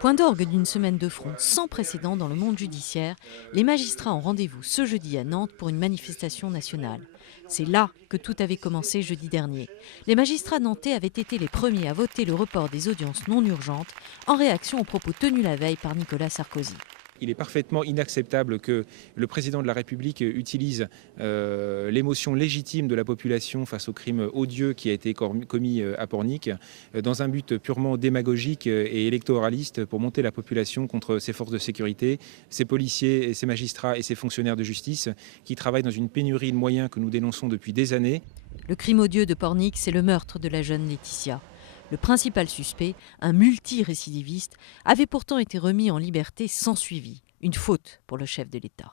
Point d'orgue d'une semaine de front sans précédent dans le monde judiciaire, les magistrats ont rendez-vous ce jeudi à Nantes pour une manifestation nationale. C'est là que tout avait commencé jeudi dernier. Les magistrats nantais avaient été les premiers à voter le report des audiences non urgentes en réaction aux propos tenus la veille par Nicolas Sarkozy. Il est parfaitement inacceptable que le président de la République utilise l'émotion légitime de la population face au crime odieux qui a été commis à Pornic dans un but purement démagogique et électoraliste pour monter la population contre ses forces de sécurité, ses policiers, ses magistrats et ses fonctionnaires de justice qui travaillent dans une pénurie de moyens que nous dénonçons depuis des années. Le crime odieux de Pornic, c'est le meurtre de la jeune Laetitia. Le principal suspect, un multirécidiviste, avait pourtant été remis en liberté sans suivi. Une faute pour le chef de l'État.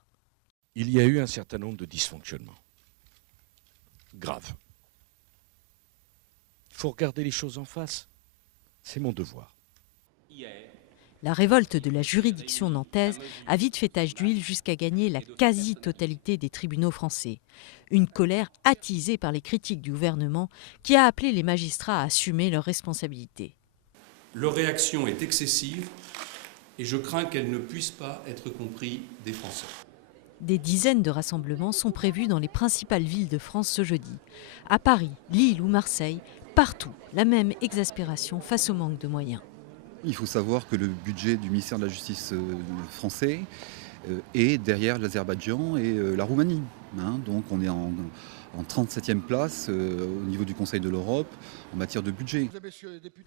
Il y a eu un certain nombre de dysfonctionnements graves. Il faut regarder les choses en face. C'est mon devoir. La révolte de la juridiction nantaise a vite fait tache d'huile jusqu'à gagner la quasi-totalité des tribunaux français. Une colère attisée par les critiques du gouvernement qui a appelé les magistrats à assumer leurs responsabilités. Leur réaction est excessive et je crains qu'elle ne puisse pas être comprise des Français. Des dizaines de rassemblements sont prévus dans les principales villes de France ce jeudi. À Paris, Lille ou Marseille, partout, la même exaspération face au manque de moyens. Il faut savoir que le budget du ministère de la Justice français est derrière l'Azerbaïdjan et la Roumanie. Donc on est en 37e place au niveau du Conseil de l'Europe en matière de budget.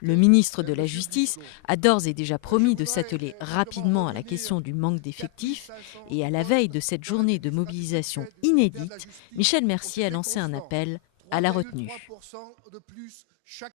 Le ministre de la Justice a d'ores et déjà promis de s'atteler rapidement à la question du manque d'effectifs et à la veille de cette journée de mobilisation inédite, Michel Mercier a lancé un appel à la retenue.